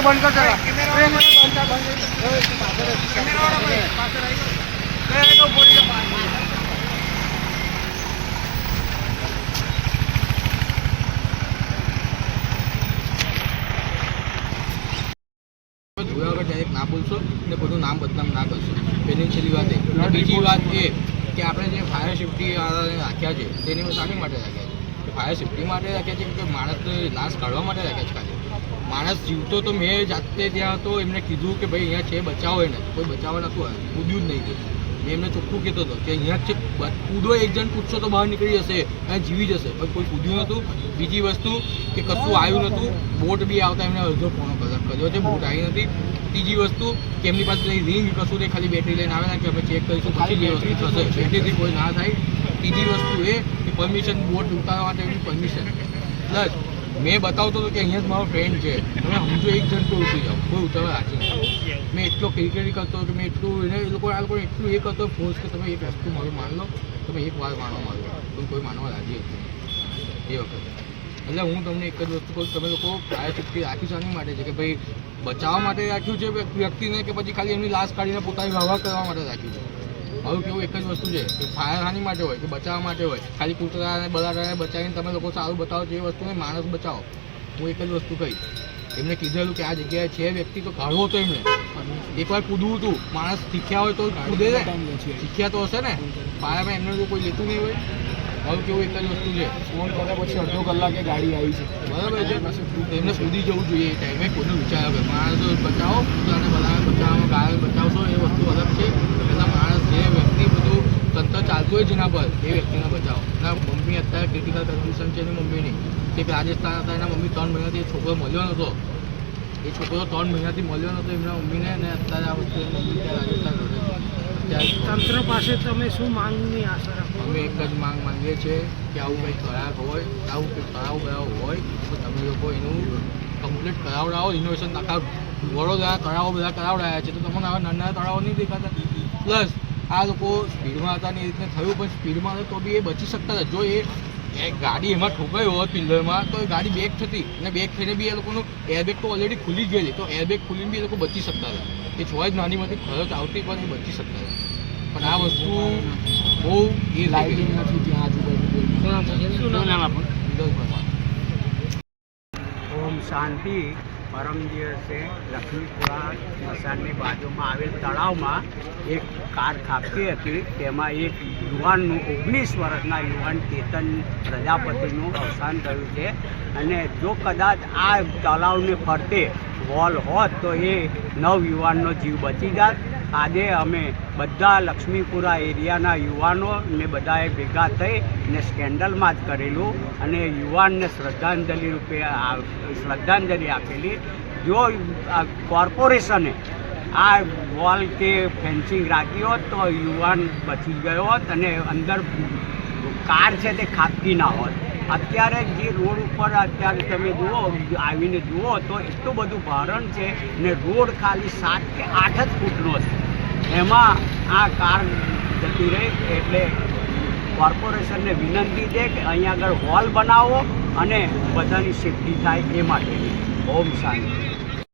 तो बंद कर जरा જોયા વગર ડાયરેક્ટ ના બોલશો ને બધું નામ બદનામ ના કરશો. પહેલી છેલ્લી વાત એ. બીજી વાત એ કે આપણે જે ફાયર સેફ્ટી રાખ્યા છે તેની શાની માટે રાખ્યા છે? ફાયર સેફ્ટી માટે રાખ્યા છે કે માણસને લાશ કાઢવા માટે રાખ્યા છે? ખાલી માણસ જીવતો તો મેં જાતે ત્યાં હતો, એમને કીધું કે ભાઈ અહીંયા છે બચાવો, એને કોઈ બચાવવા નહોતું, કૂદ્યું જ નહીં. મેં એમને ચોખ્ખું કહેતો હતો કે અહીંયા છે કૂદો, એક જણ કૂદશો તો બહાર નીકળી જશે અને જીવી જશે, પણ કોઈ કૂદ્યું નહોતું. બીજી વસ્તુ કે કશું આવ્યું નહોતું, બોટ બી આવતા એમને અડધો પોણો કલાક કર્યો છે, બોટ આવી નથી. ત્રીજી વસ્તુ કે એમની પાસે રિંગ કશું નહીં, ખાલી બેટરી લઈને આવે ને કે અમે ચેક કરીશું પછી જે વસ્તુ થશે, બેટરીથી કોઈ ના થાય. ત્રીજી વસ્તુ એ કે પરમિશન, બોટ ઉતારવા માટે એમની પરમિશન. પ્લસ મેં બતાવતો હતો કે અહીંયા જ મારો ફ્રેન્ડ છે, તમે સમજો એક જણ કોઈ ઉતરી જાઓ, કોઈ ઉતરવા રાજી નહીં. મેં એટલો ક્રિકેટ કરતો કે મેં એટલું એને આ લોકોને એટલું એ કરતો ફોર્સ કે તમે એક વસ્તુ મારું માન લો, તમે એક વાર માનો મારો, પણ કોઈ માનવા રાજી હતું એ વખતે. એટલે હું તમને એક જ વસ્તુ કહું, તમે લોકો ફાયર સેફ્ટી રાખી શાની માટે છે? કે ભાઈ બચાવવા માટે રાખ્યું છે વ્યક્તિને, કે પછી ખાલી એમની લાશ કાઢીને પોતાની વાહવા કરવા માટે રાખ્યું છે? મારું કેવું એક જ વસ્તુ છે કે ફાયર હાની માટે હોય કે બચાવવા માટે હોય. ખાલી કૂતરાને બલાડાને બચાવીને તમે લોકો સારું બતાવો છો એ વસ્તુને માણસ બચાવો. હું એક જ વસ્તુ કહીશ, એમને કીધેલું કે આ જગ્યાએ છે વ્યક્તિ તો કાઢવો હતો એમને, એકવાર કૂદવું હતું. માણસ શીખ્યા હોય તો કૂદે ને, શીખ્યા તો હશે ને. ફાયરમાં એમને તો કોઈ લેતું નહીં હોય. મારું કેવું એક જ વસ્તુ છે, ફોન કર્યા પછી અડધો કલાકે ગાડી આવી છે, બરાબર છે, એમને કૂદી જવું જોઈએ એ ટાઈમે. કોઈનો વિચાર આવે માણસો બચાવો, કૂતરાને બલાને બચાવો, ગાય બચાવશો એ વસ્તુ અલગ છે. પહેલાં માણસ જે વ્યક્તિ બધું તંત્ર ચાલતું હોય જેના પર એ વ્યક્તિને બચાવો. ના મમ્મી અત્યારે ક્રિટિકલ કન્ડિશન છે એની મમ્મીની, કે રાજસ્થાન હતા, એના મમ્મી 3 મહિનાથી એ છોકરો મળ્યો નહોતો, એ છોકરો 3 મહિનાથી મળ્યો નહોતો એમના મમ્મીને, અને અત્યારે આ વસ્તુ એની મમ્મી ત્યાં રાજસ્થાન રહે છે. તંત્ર પાસે તમે શું માંગની આશા રાખો? અમે એક જ માંગ માંગીએ છીએ કે આવું કંઈ ખરાબ હોય, આવું કંઈ ખરાબ હોય તો તમે લોકો એનું કમ્પ્લીટ કરાવડાવો. રિનોવેશન આખા વડોદરા તળાવો બધા કરાવડાયા છે, તો તમને આવા નાના તળાવો નહીં દેખાતા. પ્લસ આ લોકો સ્પીડમાં હતા ને એ રીતને થયું, પણ સ્પીડમાં હતા તો બી એ બચી શકતા હતા. જો એ ગાડી એમાં ઠોકાઈ હોત પિલ્લરમાં તો એ ગાડી બેક થતી, અને બેક થઈને બી એ લોકોનું એરબેગ તો ઓલરેડી ખુલી જ ગયેલી, તો એરબેગ ખુલીને બી એ લોકો બચી શકતા હતા. એ છોડ જ નાની મોટી ખરચ આવતી પણ એ બચી શકતા હતા. પણ આ વસ્તુ બહુ એ લાઇટિંગ નથી ત્યાં આજુબાજુ. ઓમ શાંતિ. પરમ દિવસે લક્ષ્મીપુરા સ્મશાનની બાજુમાં આવેલ તળાવમાં એક કાર ખાબકી હતી, તેમાં એક યુવાનનું 19 વર્ષના યુવાન કેતન પ્રજાપતિનું અવસાન થયું છે. અને જો કદાચ આ તળાવને ફરતે વોલ હોત તો એ નવયુવાનનો જીવ બચી જાત. આજે અમે બધા લક્ષ્મીપુરા એરિયાના યુવાનો ને બધાએ ભેગા થઈ ને સ્કેન્ડલમાં જ કરેલું, અને યુવાનને શ્રદ્ધાંજલિ આપેલી. જો કોર્પોરેશને આ વોલ કે ફેન્સિંગ રાખી હોત તો યુવાન બચી ગયો હોત અને અંદર કાર છે તે ખાબકી ના હોત. અત્યારે જે રોડ ઉપર અત્યારે તમે જુઓ, આવીને જુઓ તો એટલું બધું ભારણ છે ને રોડ ખાલી 7 કે 8 જ ફૂટનો છે, એમાં આ કાર જતી રહી. એટલે કોર્પોરેશનને વિનંતી છે કે અહીંયા આગળ હોલ બનાવો અને બધાની સેફ્ટી થાય એ માટેની. ઓમ શાંતિ.